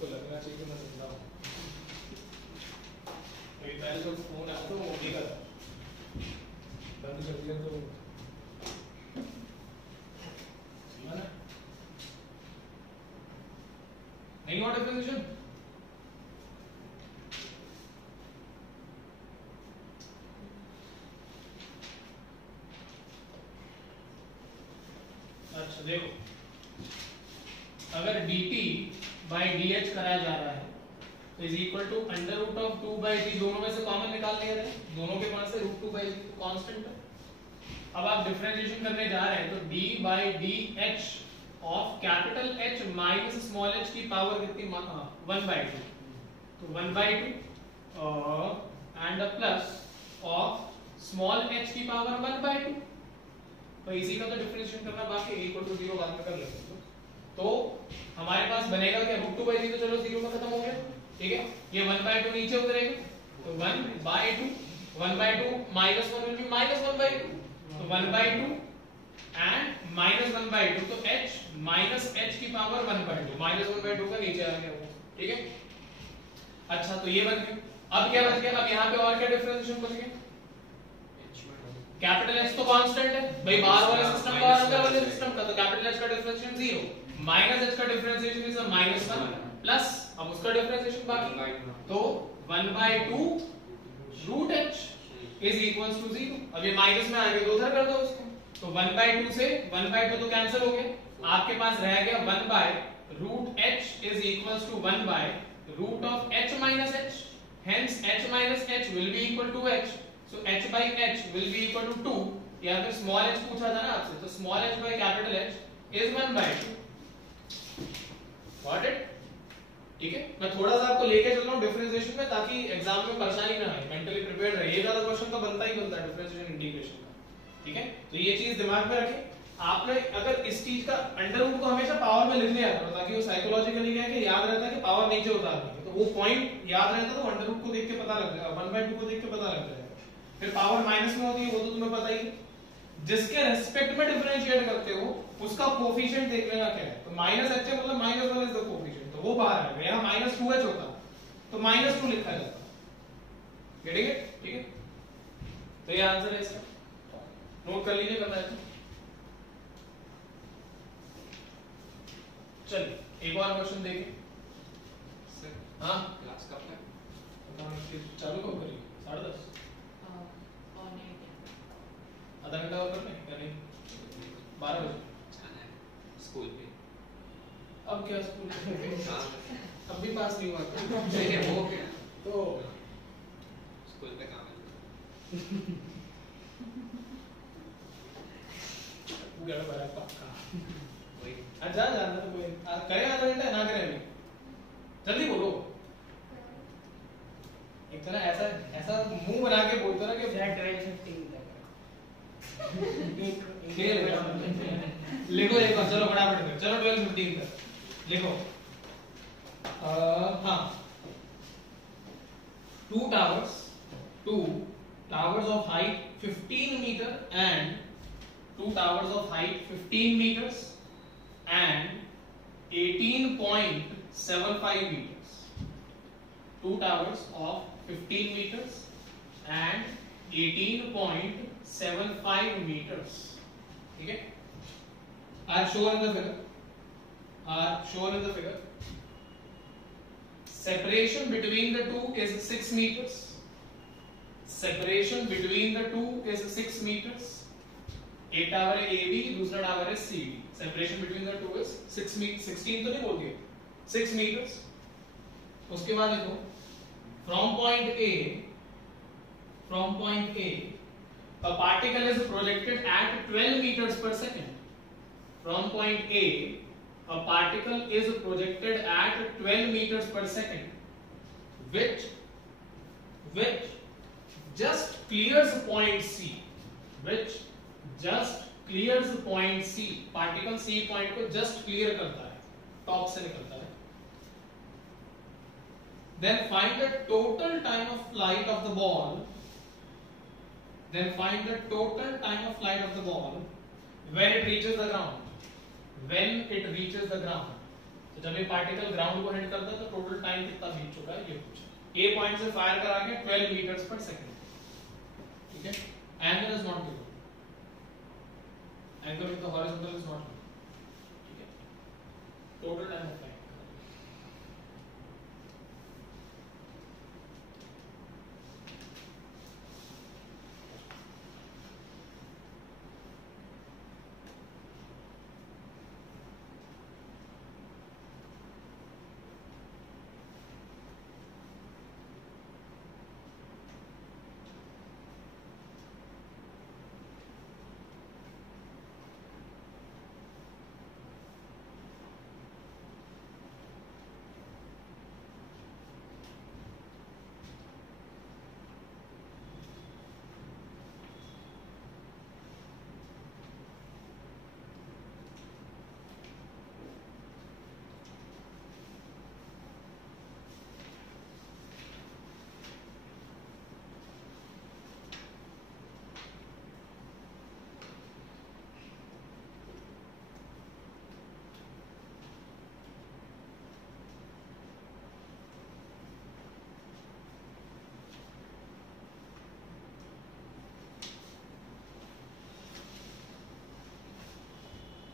को लगना चाहिए कि मैं जिंदा हूँ। पहले तो फोन आया तो मम्मी का था, बंद कर दिया तो नहीं हुआ डिफरेंशिएशन। अच्छा देखो, अगर dt by dh कराया जा रहा है तो is equal to under root of 2 by d, दोनों में से कॉमन निकाल लिया जाए, दोनों के पास से रूट 2 by d कांस्टेंट है। अब आप डिफरेंशिएशन करने जा रहे हैं तो d by dh of capital H minus small h की पावर कितनी, 1/2, तो 1/2 and plus of small h की पावर 1/2। तो इसी का तो डिफरेंशिएशन करना बाकी है, इक्वल टू 0 बाद में कर लेते हैं। तो हमारे पास बनेगा क्या, रूट 2 by 3 तो चलो 0 में खत्म हो गया, ठीक है। ये 1/2 नीचे उतरेगा तो 1/2, 1/2 माइनस 1 विल बी माइनस 1/2, तो 1/2 एंड माइनस 1/2, तो h माइनस h की पावर 1/2, माइनस 1/2 का नीचे आ गया, ठीक है। अच्छा तो ये बन गया। अब क्या बच गया, अब यहाँ पे और क्या डिफरेंशिएशन बच गया, कैपिटल H तो कांस्टेंट है भाई, बाहर वाले सिस्टम का और अंदर वाले सिस्टम का, तो कैपिटल H का डिफरेंशिएशन 0, माइनस H का डिफरेंशिएशन इज -1 प्लस, अब उसका डिफरेंशिएशन बाकी, तो 1/2 root h is equals to 0। अब ये माइनस में आ गया तो उधर कर दो उसको, तो 1/2 से 1/2 तो कैंसिल हो गया, आपके पास रह गया 1/√h is equals to 1/√of h minus h, hence h minus h will be equal to h, so h by h will be equal to 2, या फिर स्मॉल h पूछा था ना आपसे, तो small h by capital H is 1/2, got it, ठीक है। मैं थोड़ा सा आपको लेके चल रहा हूँ डिफरेंशिएशन में ताकि एग्जाम में परेशानी ना आए, मेंटली प्रिपेयर्ड रहिए, ये ज्यादा क्वेश्चन तो बनता ही बनता है डिफरेंशिएशन इंटीग्रेशन का, ठीक है। तो ये चीज दिमाग में रखें। आपने अगर इस चीज का अंडर रूट को हमेशा पावर में लिखने आता है ताकि वो साइकोलॉजिकली क्या है कि याद रहता है कि पावर नीचे उतारनी है, तो वो पॉइंट याद रहता है तो अंडर रूट को देख के पता लग जाएगा, 1/2 को देख के पता लग जाएगा। फिर पावर माइनस में होती है वो तो तुम्हें पता ही, जिसके रेस्पेक्ट में डिफरेंशिएट करते हो उसका कोफिशिएंट देख लेना क्या है, तो माइनस h मतलब -1 इज द कोफिशिएंट, तो वो बाहर है, यहाँ -2h होता तो -2 लिखा जाता, गेटिंग इट, ठीक है। तो ये आंसर है इसका, नोट कर लीजिए करना है तो। चलिए एक और क्वेश्चन देखें। हाँ क्लास कब तक चालू कब करेंगे, 10:30, आधा घंटा और करना है क्या, नहीं 12 बजे जाना है स्कूल पे, अब क्या स्कूल अब भी पास नहीं हुआ हो गया तो स्कूल पे काम है गड़बड़ है पक्का, वही अच्छा जाना तो कोई करे आधा घंटा ना करे, अभी जल्दी बोलो, एक तरह ऐसा ऐसा मुंह बना के बोलते ना कि लिखो लिखो, चलो फटाफट कर, चलो 12:15 तक लिखो। हाँ, two towers of height 15 meter and two towers of height 15 meters and 18.75 meters, two towers of 15 meters and 18.75 meters, ठीक है, are shown in the figure, separation between the two is 6 meters, separation between the two is 6 meters, एक tower है AB, दूसरा tower है CD, separation between the two is 6 meters, 16 तो नहीं बोल दिए, 6 meters। उसके बाद देखो from point A a particle is projected at 12 meters per second, from point A a particle is projected at 12 meters per second which just clears point C, which just clears point C, particle C point को just clear करता है, top से निकलता है। Then find the total time of flight of the ball, then find the total time of flight of the ball when it reaches the ground, when it reaches the ground, तो जब ये particle ground को hit करता है तो total time कितना बीत चुका है ये पूछा। ए पॉइंट से फायर करा के 12 मीटर्स पर सेकंड, ठीक है। Angle is not given, angle with the horizontal is not given, ठीक है। टोटल टाइम ऑफ फ्लाइट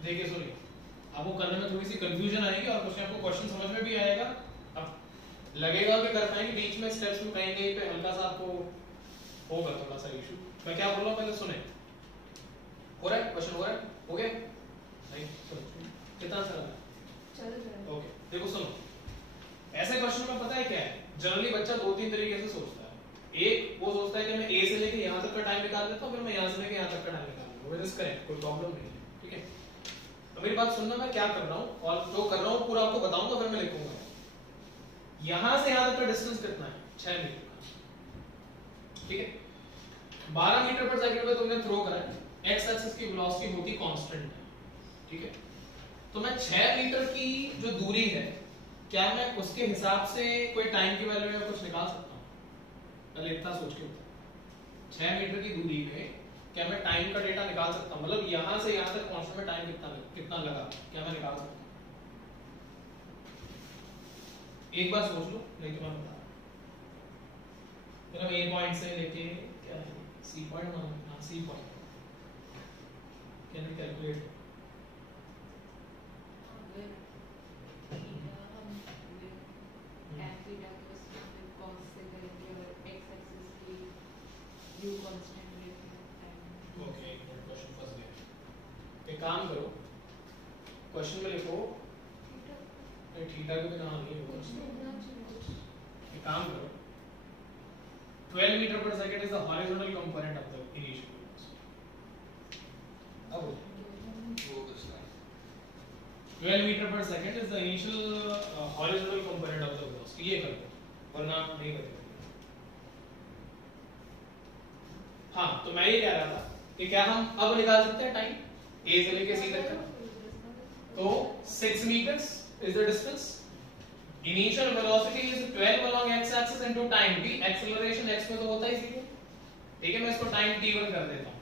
देखिए सुनिए, आपको करने में थोड़ी सी कंफ्यूजन आएगी और कुछ आपको क्वेश्चन समझ में भी आएगा। अब लगेगा कि कर पाएंगे, बीच में स्टेप्स में कहीं कहीं पे हल्का सा आपको होगा थोड़ा सा इशू। मैं क्या बोल रहा हूँ पहले सुने। हो रहा है क्वेश्चन, हो रहा है, हो गया नहीं? सुनो कितना सा लगा, चलो ओके। देखो सुनो, ऐसे क्वेश्चन में पता है क्या है, जनरली बच्चा दो तीन तरीके से सोचता है। एक वो सोचता है कि मैं ए से लेके यहाँ तक का टाइम निकाल देता हूँ, फिर मैं यहाँ से लेके यहाँ तक का टाइम निकाल दूंगा, विच इज करेक्ट, कोई प्रॉब्लम नहीं है, ठीक है। तो मेरी बात सुनना, मैं क्या कर रहा हूँ और जो कर रहा हूँ पूरा आपको बताऊंगा, फिर मैं लिखूंगा। यहां से यहां तक का डिस्टेंस कितना है? 6 मीटर का, ठीक है। 12 मीटर पर सेकंड में तुमने थ्रो करा है, एक्स एक्सिस की वेलोसिटी होती कांस्टेंट है, ठीक है। तो मैं 6 मीटर की जो दूरी है, क्या मैं उसके हिसाब से कोई टाइम की वैल्यू या कुछ निकाल सकता हूँ? पहले इतना सोच के बता, 6 मीटर की दूरी में क्या मैं टाइम का डेटा निकाल सकता हूँ? मतलब यहां से यहां तक पहुंचने में टाइम कितना लगा, क्या मैं निकाल सकता हूँ? एक बार सोच लो, नहीं तो मैं बता रहा हूं। ए पॉइंट से लेके क्या है, सी पॉइंट, हाँ C point, can you calculate? Okay, question फंस गया। एक काम करो, क्वेश्चन में लिखो थीटा के बिना नहीं होगा। एक काम करो, 12 मीटर पर second is the horizontal component of the initial velocity. अब वो दूसरा 12 मीटर पर second is the initial horizontal component of the velocity. ये कर दो, वरना नहीं करेंगे। हाँ, तो मैं ये कह रहा था कि क्या हम अब निकाल सकते हैं टाइम ए से लेके सी तक का? तो 6 meters is the distance. Initial velocity is 12 along x-axis into time t. Acceleration x में तो होता ही सीधे, ठीक है। मैं इसको टाइम t1 कर देता हूँ।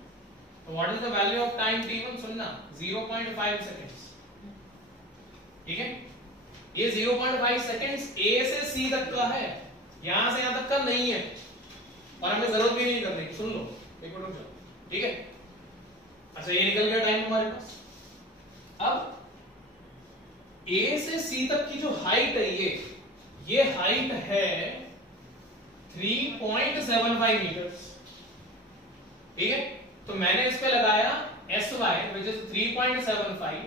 तो what is the value of time t1? सुनना, 0.5 seconds, ठीक है। ये 0.5 seconds a से c तक का है, यहां से यहां तक का नहीं है, और हमें जरूरत भी नहीं करने की। सुन लो, एक मिनट रुक जाओ, ठीक है। अच्छा, ये निकल गया टाइम हमारे पास। अब A से C तक की जो हाइट है, ये हाइट है 3.75 मीटर्स, ठीक है। तो मैंने इस पे लगाया SY which is 3.75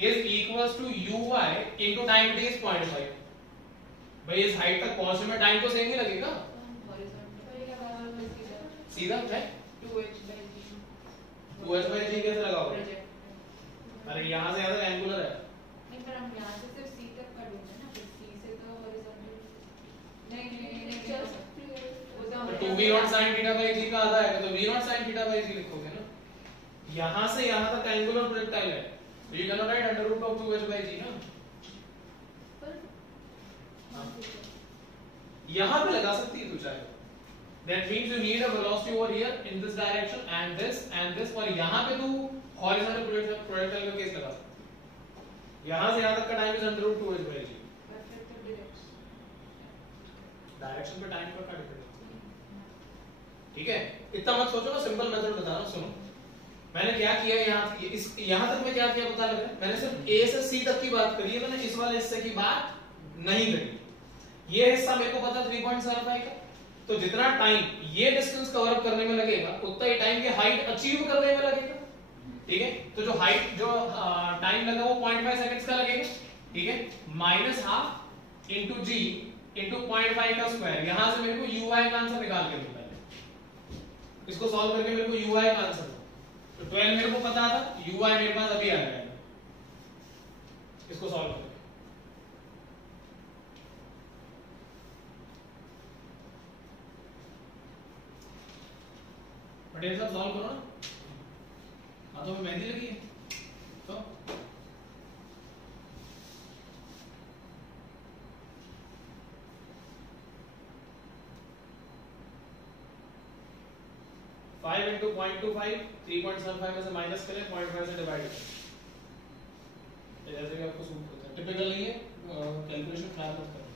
is equals to UY into time t is 0.5। भाई इस हाइट तक पहुंचने में टाइम तो सेम ही लगेगा, सीधा है 2h/g कैसे लगाओगे? अरे यहाँ से ज्यादा एंगुलर है। नहीं, पर हम यहाँ से सिर्फ c तक कर लेंगे ना, फिर c से तो हॉरिजॉन्टल नहीं तो 2v0 sin theta by g का आधा है, तो v0 sin theta by g लिखोगे ना। यहाँ से यहाँ तक एंगुलर प्रोजेक्टाइल है, तो you cannot write under root of 2h/g ना। यहाँ पे लगा सकती है तू चाहे। That means you need a velocity over here in this direction and this, और यहाँ पे तू horizontal projectile का केस लगा सकती है। यहां से यहां तक का time is under root 2h by g। Perfect direction direction पे टाइम का क्या डिपेंड, ठीक है। इतना मत सोचो, मैं सिंपल मेथड बता रहा हूं, सुनो। मैंने क्या किया यहां तक मैं क्या किया पता लगा, मैंने सिर्फ a से c तक की बात करी है, मैंने इस वाले हिस्से की बात नहीं करी। ये हिस्सा मेरे को पता 3.75 का, तो जितना टाइम ये डिस्टेंस कवर अप करने में लगेगा उतना ही टाइम की हाइट अचीव करने में लगेगा, ठीक है। तो जो हाइट जो टाइम लगा वो 0.5 सेकंड्स का लगेगा, ठीक है। माइनस हाफ इंटू जी इंटू 0.5 का स्क्वायर, यहां से मेरे को ui का आंसर निकाल के मिलता है। इसको सॉल्व करके मेरे को ui का आंसर, तो 12 मेरे को पता था, ui मेरे पास अभी आ गया, इसको सॉल्व करके। पटेल साहब सॉल्व करो ना, हाथों में मेहंदी लगी है तो 5 into 0.25 3.75 में से माइनस करें 0.5 से डिवाइड करें, जैसे कि आपको सूट होता है, टिपिकल नहीं है, कैलकुलेशन खराब मत करें।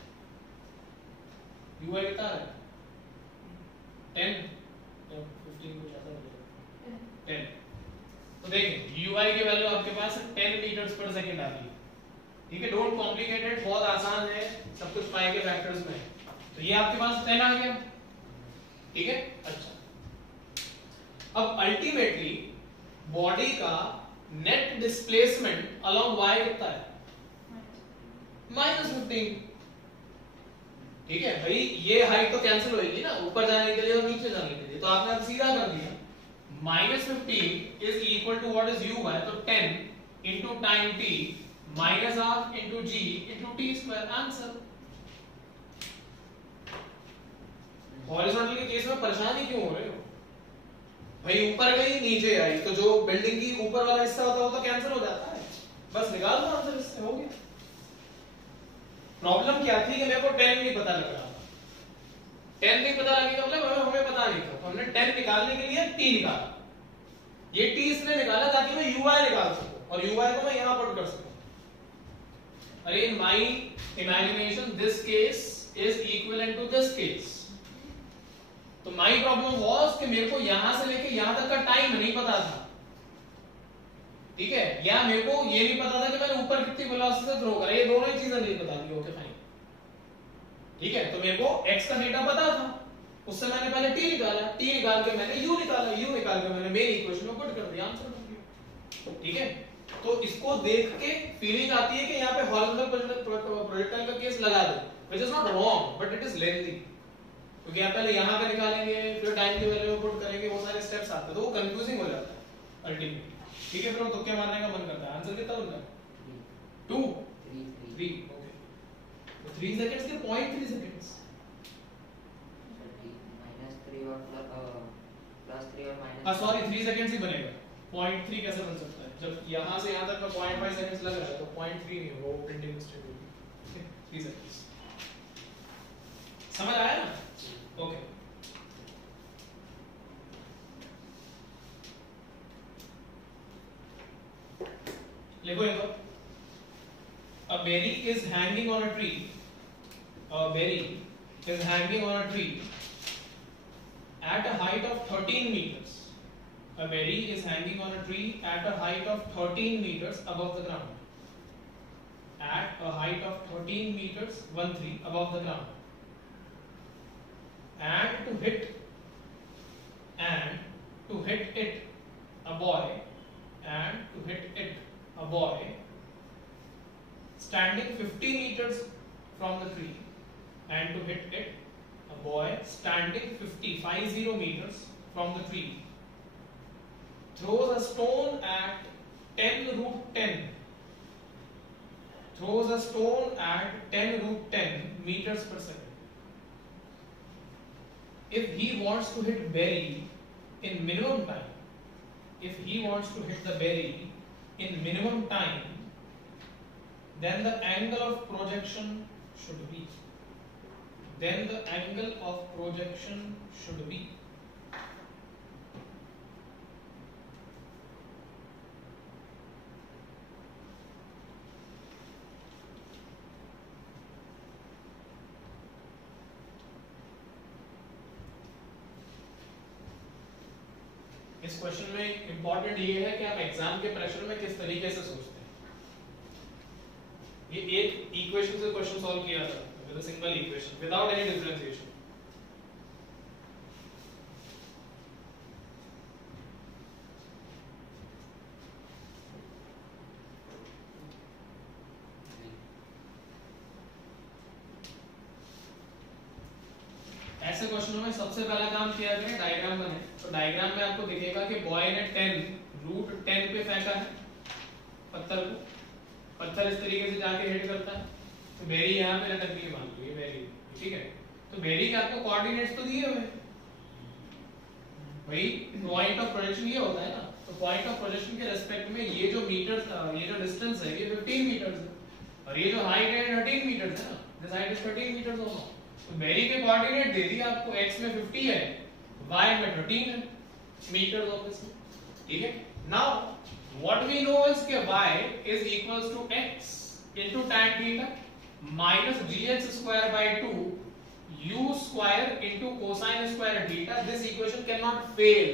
ui कितना है 10 या 15 कुछ ऐसा हो 10। तो देखें ui की वैल्यू आपके पास 10 मीटर्स पर सेकंड आ रही है, ठीक है। डोंट कॉम्प्लिकेटेड, बहुत आसान है, सब कुछ पाई के फैक्टर्स में। तो ये आपके पास 10 आ गया, ठीक है। अच्छा, अब अल्टीमेटली बॉडी का नेट डिस्प्लेसमेंट अलोंग y कितना है -15, ठीक है भाई। ये हाइट तो कैंसिल होगी ना ऊपर जाने के लिए और नीचे जाने के लिए, तो आपने अब सीधा कर दिया -15 is equal to what is uy, तो 10 into time t minus half into g into t square, answer. Horizontal के केस में परेशान ही क्यों हो रहे हो भाई, ऊपर गई नीचे आई तो जो बिल्डिंग की ऊपर वाला हिस्सा होता है वो तो कैंसिल हो जाता है, बस निकाल दो आंसर, इससे हो गया। प्रॉब्लम क्या थी कि मेरे को 10 नहीं पता लग रहा था, 10 नहीं पता लगेगा मतलब हमें पता नहीं था, तो हमने 10 निकालने के लिए t निकाला, ये t इसने निकाला ताकि मैं ui निकाल सकूं और ui को मैं यहां पुट कर सकूं। अरे in my imagination this case is equivalent to this case, तो माई प्रॉब्लम वाज कि मेरे को यहां से लेके यहां तक का टाइम नहीं पता था, ठीक है, या मेरे को ये नहीं पता था कि मैंने ऊपर कितनी वेलोसिटी से थ्रो करा, ये दोनों ही चीजें नहीं पता थी, ओके फाइन, ठीक है। तो मेरे को x का डेटा पता था, उससे मैंने पहले t निकाला, t निकाल के मैंने u निकाला, u निकाल के मैंने मेरी इक्वेशन में पुट कर दिया, आंसर बन गया, ठीक है। तो इसको देख के फीलिंग आती है कि यहाँ पे हॉरिजॉन्टल प्रोजेक्टाइल का केस लगा दो, which is not wrong but it is lengthy, क्योंकि आप पहले यहाँ पे निकालेंगे फिर टाइम की वैल्यू पुट करेंगे, वो सारे स्टेप्स आते हैं तो वो कंफ्यूजिंग हो जाता है अल्टीमेटली, ठीक है। फिर वो तुक्के मारने का मन करता है। आंसर कितना बनता है 2 3 ओके, तो 3 सेकंड्स के 0.3 सेकंड्स -3 और +3 और हां सॉरी 3 सेकंड्स ही बनेगा, 0.3 कैसे बन सकता है जब यहां से यहां तक का 0.5 सेकंड्स लग रहा है, तो 0.3 नहीं होगा, वो प्रिंटिंग मिस्टेक होगी, 3 सेकंड्स। समझ आया ना, ओके। लिखो लिखो, a berry is hanging on a tree, a berry is hanging on a tree at a height of 13 meters, a berry is hanging on a tree at a height of 13 meters above the ground, at a height of 13 meters 13 above the ground, and to hit it a boy, and to hit it a boy standing 50 meters from the tree, and to hit it a boy standing 50 meters from the tree throws a stone at 10√10 throws a stone at 10√10 meters per second. If he wants to hit berry in minimum time, if he wants to hit the berry in minimum time, then the angle of projection should be, then the angle of projection should be question में important ये है कि आप exam के pressure में किस तरीके से सोचते हैं। ये एक इक्वेशन से क्वेश्चन सॉल्व किया था with a single equation without any differentiation. ऐसे क्वेश्चनों में सबसे पहला काम किया गया डायग्राम बने। तो डायग्राम में आपको दिखेगा कि बॉय ने 10 रूट 10 पे फेंका है पत्थर को। पत्थर इस तरीके से जाके हिट करता है। तो बेरी यहाँ पे लटक गई, मान लो ये बेरी, ठीक है। तो बेरी के आपको कोऑर्डिनेट्स तो दिए हुए भाई, पॉइंट ऑफ प्रोजेक्शन ये होता है ना। तो पॉइंट ऑफ प्रोजेक्शन के रेस्पेक्ट में ये जो मीटर, ये जो डिस्टेंस है ये 15 मीटर्स है और ये जो हाइट है 13 मीटर्स है ना। This height is 13 metres also. तो बेरी के कोऑर्डिनेट दे दिए आपको, x में 50 है, y में 13 है मीटर्स ऑब्वियसली, ठीक है। Now what we know is कि y is equals to x into tan theta minus gx square by 2 u square into cosine square theta. This equation cannot fail.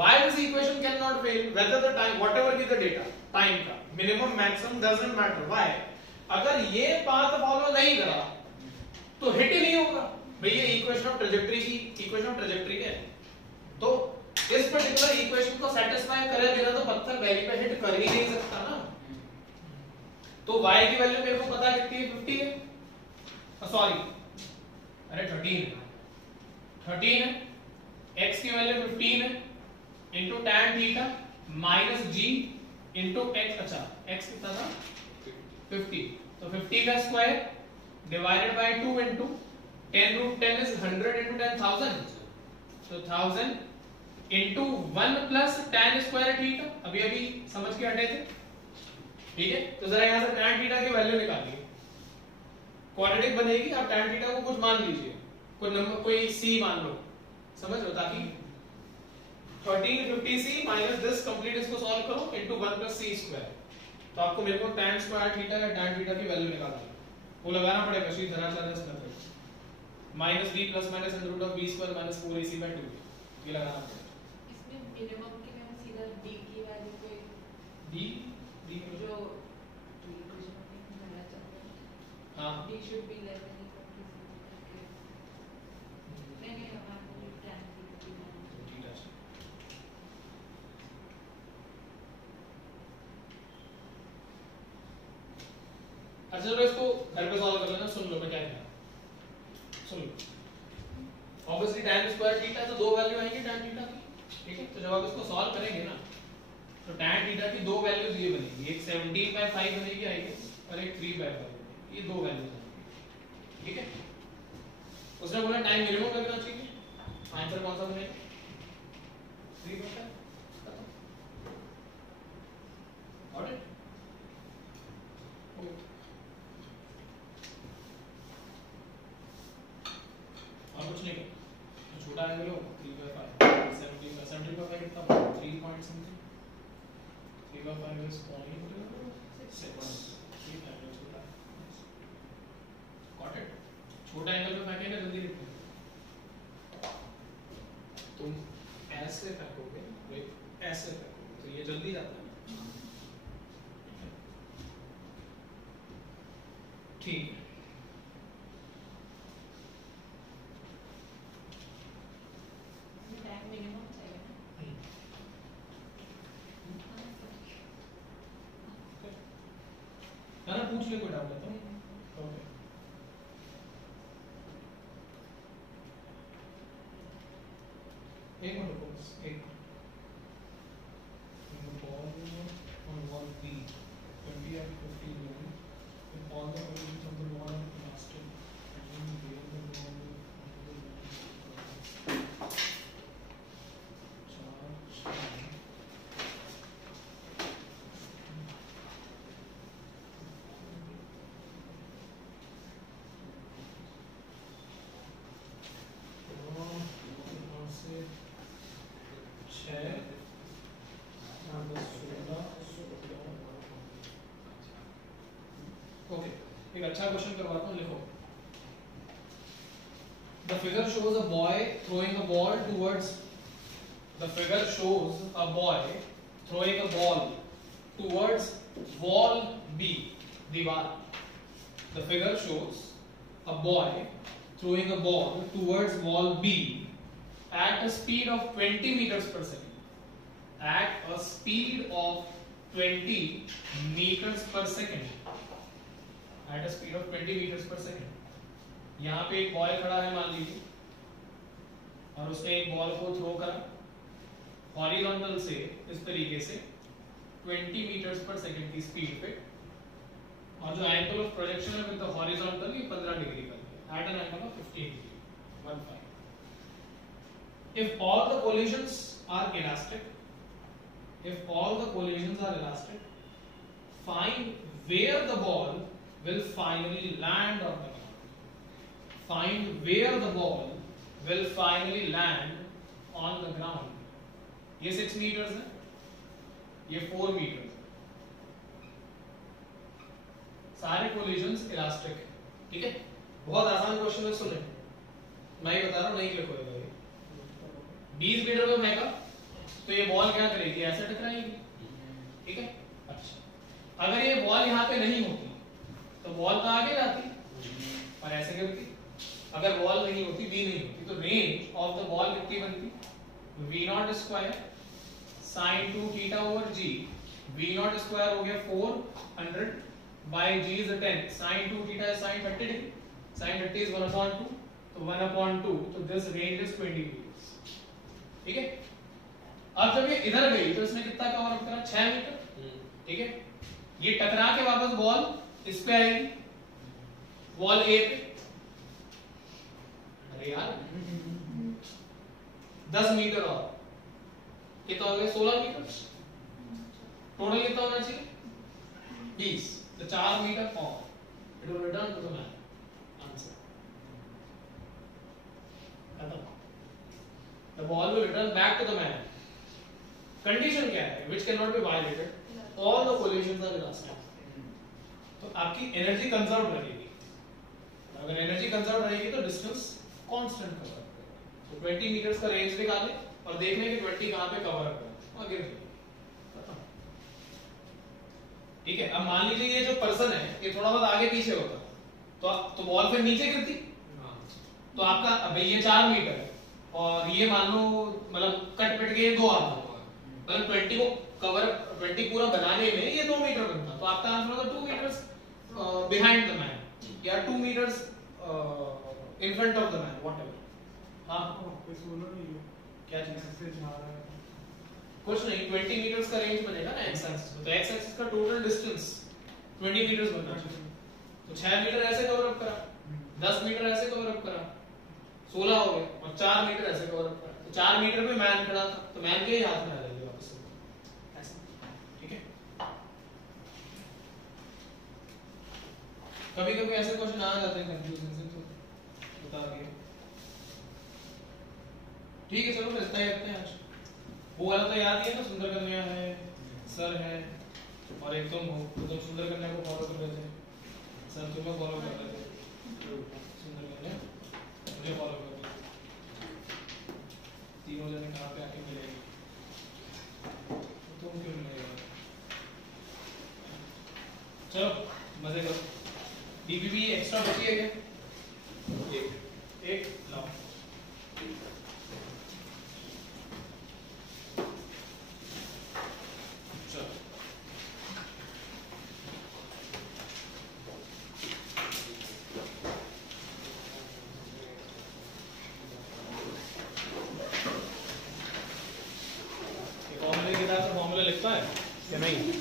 Why this equation cannot fail? Whether the time, whatever be the data, time का minimum maximum doesn't matter. Why? अगर ये path follow नहीं करा तो hit ही नहीं होगा भाई। ये इक्वेशन ऑफ ट्रेजेक्टरी की इक्वेशन ऑफ ट्रेजेक्टरी है। तो इस पर्टिकुलर इक्वेशन को सेटिस्फाई करे बिना तो पत्थर बेरी पे हिट कर ही नहीं सकता ना। तो y की वैल्यू मेरे को पता है कितनी है, 50 है, सॉरी अरे 13 है, 13 है। x की वैल्यू 15 है into tan theta minus g into x। अच्छा x कितना था 50, तो 50 का square divided by 2 into 10 root 10 is 100 into 10,000, तो 1000 into 1 plus tan square theta. अभी अभी समझ के हटे थे, ठीक है। तो जरा यहां से tan थीटा की वैल्यू निकालिए, क्वाड्रेटिक बनेगी। आप tan थीटा को कुछ मान लीजिए, कोई नंबर, कोई c मान लो, समझ लो, ताकि 1350c माइनस दिस कंप्लीट इसको सॉल्व करो इनटू 1 प्लस c स्क्वायर। तो आपको मेरे को tan स्क्वायर थीटा या tan थीटा की वैल्यू निकालनी है, वो लगाना पड़ेगा Shridharacharya method minus b plus minus under root of b square minus 4ac by 2, ये लगाना पड़ेगा। इसमें मिनिमम के लिए हम सीधा d की वैल्यू को d जो इक्वेशन में भरना चाहते हैं, हां d should be less than equal to 0 नहीं हमारे tan थीटा की वैल्यू थीटा। अच्छा चलो इसको घर पे सॉल्व कर लेना। सुन लो मैं क्या कह रहा हूं, सुन लो। ऑब्वियसली tan स्क्वायर थीटा तो दो वैल्यू आएंगी tan थीटा की, ठीक है। तो जब आप इसको सॉल्व करेंगे ना तो tan थीटा की दो वैल्यूज ये बनेगी, एक 17/5 बनेगी आई गेस और एक 3/5, ये दो वैल्यूज आएंगी, ठीक है। उसने बोला टाइम मिनिमम लगना चाहिए, आंसर कौन सा बनेगा 3/5। और कुछ नहीं, तो छोटा एंगल हो 3/5, 17/5 कितना बड़ा 3 पॉइंट समथिंग, 3/5 इज 0.6, ये एंगल छोटा है। Got it. छोटा एंगल पे फेंकेंगे जल्दी लिखते, तुम ऐसे फेंकोगे, ऐसे फेंकोगे तो ये जल्दी जाता है, ठीक है। टाइम मिनिमम चाहिए ना ना पूछ ले, कोई डाउट है तो ओके। एक मिनट रुको बस, एक on 1B 20 and 50 million in all the origins of the ball and elastic and then bear the ball एक अच्छा क्वेश्चन करवाता हूं, लिखो। The figure shows a boy throwing a ball towards the figure shows a boy throwing a ball towards wall B, दीवार. The figure shows a boy throwing a ball towards wall B at a speed of 20 meters per second. At a speed of 20 meters per second. At a speed of 20 meters per second. यहाँ पे एक boy खड़ा है मान लीजिए और उसने एक बॉल को थ्रो करा हॉरिजॉन्टल से इस तरीके से 20 मीटर्स पर सेकंड की स्पीड पे और जो एंगल ऑफ प्रोजेक्शन है विद द हॉरिजॉन्टल ये 15 डिग्री का है at an angle of 15 degree 15. If all the collisions are elastic, find where the ball will finally land on the ground. Find where the ball will finally land on the ground. ये 6 metres है, ये 4 metres है. सारे collisions elastic है. ठीक है, बहुत आसान क्वेश्चन है, सुने मैं ही बता रहा हूं, नहीं क्लिक होएगा ये. 20 मीटर में फेंका तो ये बॉल क्या करेगी, ऐसे टकराएगी. ठीक है, अच्छा अगर ये बॉल यहाँ पे नहीं होती तो बॉल तो आगे जाती और ऐसे करती. अगर बॉल नहीं होती, बी नहीं होती, तो रेंज ऑफ द बॉल कितनी बनती, v0 square sin 2 theta over g. v0 square हो गया 400 by g is 10. sin 2 theta is sin 30 degree, sin 30 is 1/2, तो 1/2, तो दिस रेंज इज 20 meters. ठीक है, अब जब ये इधर गई तो इसने कितना कवर अप करा, 6 मीटर. ठीक है, ये टकरा के वापस बॉल इस पे आएगी, बॉल ए पे. अरे यार 10 मीटर और कितना हो गया, 16 मीटर. टोटल कितना होना चाहिए, 20. तो 4 मीटर और it will return to the man. Answer खत्म. The ball will return back to the man. Condition क्या है, which can not be violated, all the collisions are elastic. तो आपकी एनर्जी कंजर्व रहेगी. अगर एनर्जी कंजर्व रहेगी तो डिस्टेंस कांस्टेंट कवर अप करेगा. तो 20 मीटर्स का रेंज निकाले और देखने कि 20 कहां पे कवर अप कर आगे. ठीक है, अब मान लीजिए ये जो पर्सन है ये थोड़ा बहुत आगे पीछे होता तो बॉल फिर नीचे गिरती. तो आपका अब ये 4 मीटर है और ये मान लो मतलब कट पिट के 2 आता, मतलब 20 को कवर 20 पूरा बनाने में ये 2 मीटर बनता. तो आपका आंसर होगा 2 मीटर्स बिहाइंड द मैन या 2 metres in front of the man, whatever. हां क्या चीज कुछ नहीं, 20 मीटर्स का रेंज बनेगा ना एक्स एक्सिस में. तो एक्स एक्सिस का टोटल डिस्टेंस 20 मीटर्स बनना चाहिए. तो 6 मीटर ऐसे कवर अप करा, 10 मीटर ऐसे कवर अप करा, 16 हो गए और 4 मीटर ऐसे कवर अप करा. तो 4 मीटर पे मैन खड़ा था तो मैन के ही हाथ में आ जाएगी वापस ऐसे. ठीक है, कभी-कभी ऐसे क्वेश्चन आ जाते हैं कंफ्यूजन से, तो बता दिए. ठीक है, चलो फिर इतना ही रखते हैं आज. वो वाला तो याद ही है ना, सुंदर कन्या है, सर है और एक तुम हो. तो तुम सुंदर कन्या को फॉलो कर रहे थे, सर तुम्हें फॉलो कर रहे थे, सुंदर कन्या मुझे फॉलो कर रहे थे. तीनों जने कहाँ पे आके मिलेंगे, तुम क्यों मिलेगा. चलो मजे करो. डीपीपी एक्स्ट्रा बची है क्या, एक लाओ. फॉर्मूले के साथ फॉर्मूला लिखता है क्या नहीं.